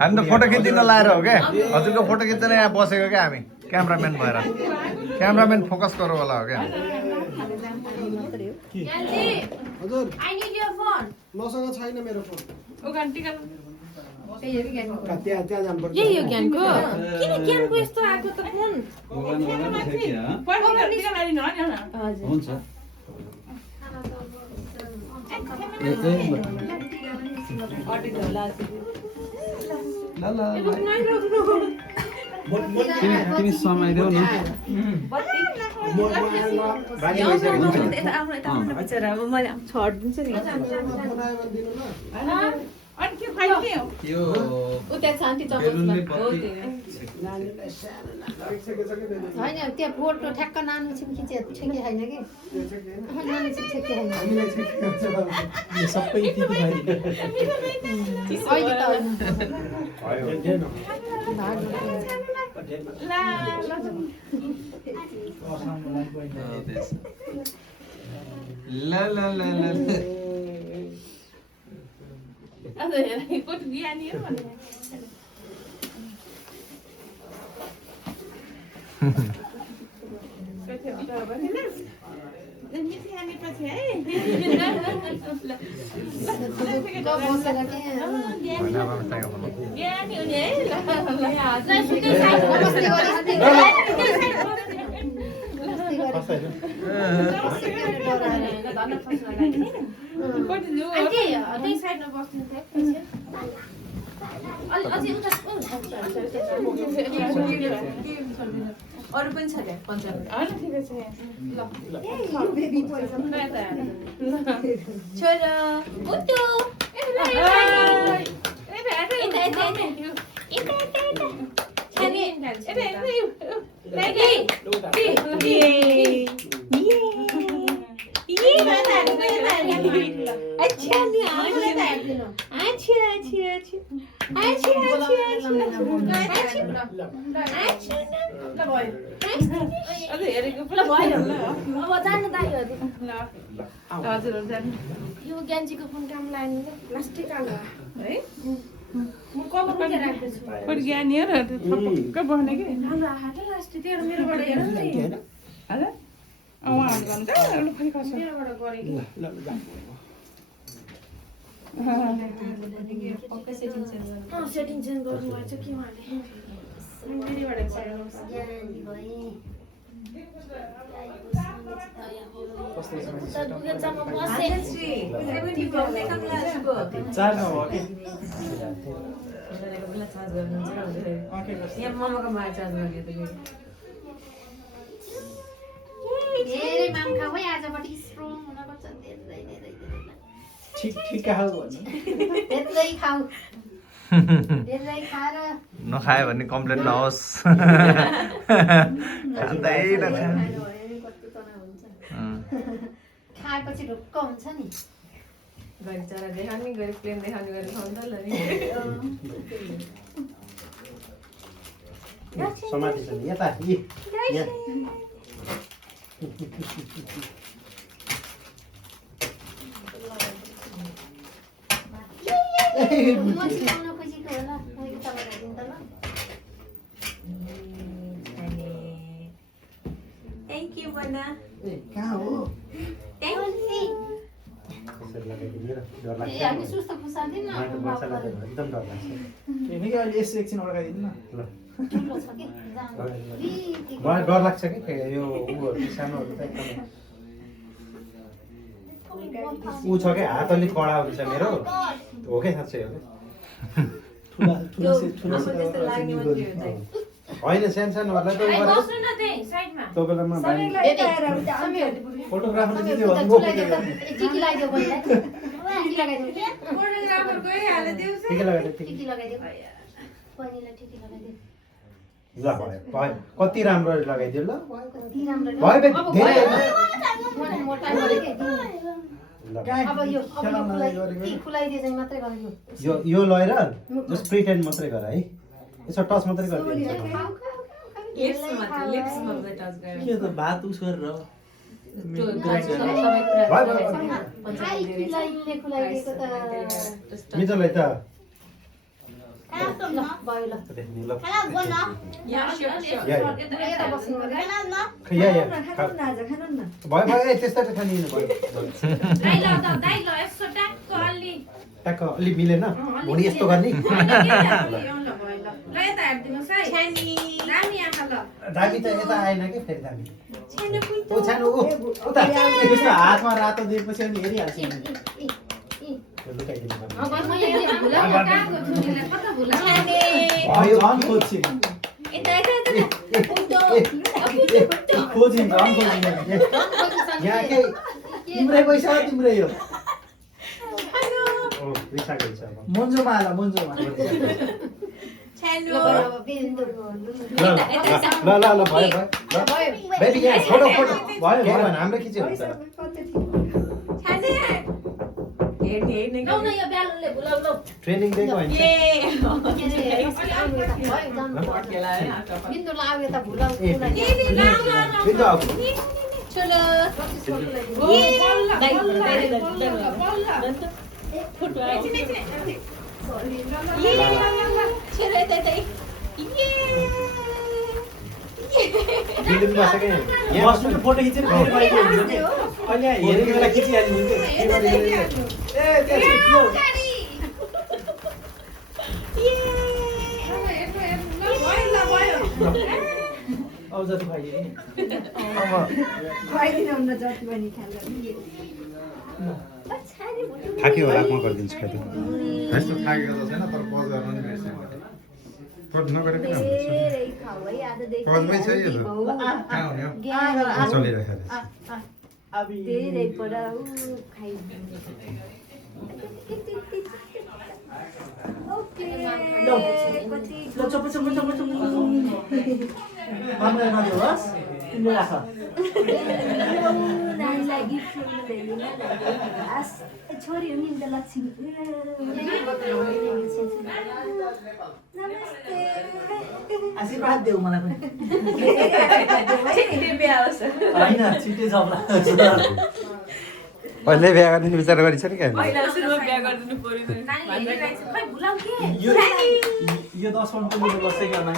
हामी त फोटो खिचिदिन लाएर हो क्या हजुरको फोटो खिच्दैन यहाँ बसेको क्या हामी क्यामराम्यान भएर क्यामराम्यान फोकस गरौँ होला हो क्या मसँग छैन मेरो फोन यही हो ज्ञानको किन ज्ञानको यस्तो आएको त फोन हुन्छ तिमी समाइदेऊ न होइन त्यो फोटो ठ्याक्क नानु छिम खिचे ठेके छैन कि नानु छिम ठेके छैन सबै टिपी अहिले त ल ल ल ल अरु पनि छ रे पञ्चायत हैन ठिकै छ ल छोरा उठ्यो ए भेट यो ज्ञानजीको फोन काम लाग्ने प्लास्टिक आउँछ है म कभर पनि राख्दैछु पर ज्ञानी हो र थपक्क बस्ने के हाम्रो हात लास्टिक त्यो मेरोबाट हेर न हजुर उहाँहरू भन्छ लु खै खस मेरोबाट गरेको सेटिङ चेन्ज गर्नु भएछ के उहाँले मेरोबाट ज्ञानी भए धेरै माम खाऊ है आजबाट स्ट्रङ हुनुपर्छ ठिक खाऊ भन्नु धेरै खाऊ धेरै खाएर नखायो भने कम्प्लेन नहोस् खाँदै नखा खाएपछि ढुक्क हुन्छ नि गरी चरा देखाउने गरी प्लेन देखाउने गरी खाउँदा ल नि समाति छ यता थ्याङ्क यू बना कहाँ हो एकदम डर लाग्छ एकछिन अड्काइदिनु न डर लाग्छ कि यो ऊहरू सानोहरू त एकदम ऊ छ क्या हात अलिक कडा हुन्छ मेरो हो क्या साँच्चै हो होइन सानो सानोहरूलाई त त्यो बेलामा फोटोग्राफरले दिदियो भने टिकी लगाइदियो बहिनीलाई टिकी लगाइदियो टिकी लगाइदियो बहिनीलाई टिकी लगाइदियो ल भयो कति राम्रो लगाइदियो ल कति राम्रो भयो धेरै मोटा गरे के अब यो खुलाइदिए चाहिँ मात्रै गरिदियो यो लगाएर जस्ट प्रिटेन्ड मात्रै गर है यसो टच मात्रै गरिदियो लिप्स मात्र टच गरे के त भात उस गरेर त्यो ग्राइन्ड सबै गर्ने। कुरा भयो, खाइ खुलाइले खुलाइदिएको त मित्रलाई त ल भयो ल ल यहाँ या यता बस्नु अरे खै या भयो भयो ए त्यस्तो त खानिनु भयो ट्याक्क अलि मिलेन भुँडी यस्तो गर्ने दामी त यता आएन कि फेरि दामी ओ छानो ऊ उता त्यस्तो हातमा रातो दिएपछि अनि हेरिहाल्छ नि। लुकाइदिनु पर्ने। भयो झन् खोज्छिन् खोजिन् झन् खोजिन् यहाँ के तिम्रै पैसा हो तिम्रै हो ओ रिक्सा गइन्छ अब मन्जोमा हाल मन्जोमा ल ल ल भयो भयो बेबी यहाँ फोटो फोटो भयो भयो भने हाम्रो खिच्यो हुन्छ ट्रेनिङ दिएको होइन बिन्दु लाग्यो त भुलाउ बिन्दु आऊ बिन्दु बसेको यहाँ बस्नु फोटो खिचेर फेरि बाहिर हुन्छ नि अहिले हेरेको बेला खिचिहाल्नु हुन्थ्यो ए त्यहाँ के हो अब जति खाइदियो नि थाक्यो होला म गरिदिन्छु क्या त यस्तो थाकेको त छैन तर पज गर्न नि बिर्सेँ मैले पज नगरेको किन हुन्छ पजमै छ यो त कहाँ हुने हो चलिरहेको अब ल चुप चुप चुप चुप मलाई नदेऊ तिमीले राख छोरी हो नि त लक्ष्मी आशीर्वाद देऊ मलाई पनि बिहा होस् होइन छिट्टै झगडा पहिल्यै बिहा गरिदिने विचार गरिन्छ नि क्या पहिला सुरुमा बिहा गरिदिनु पर्यो यो 10 मिनेटको मिलो बस्दै गर्न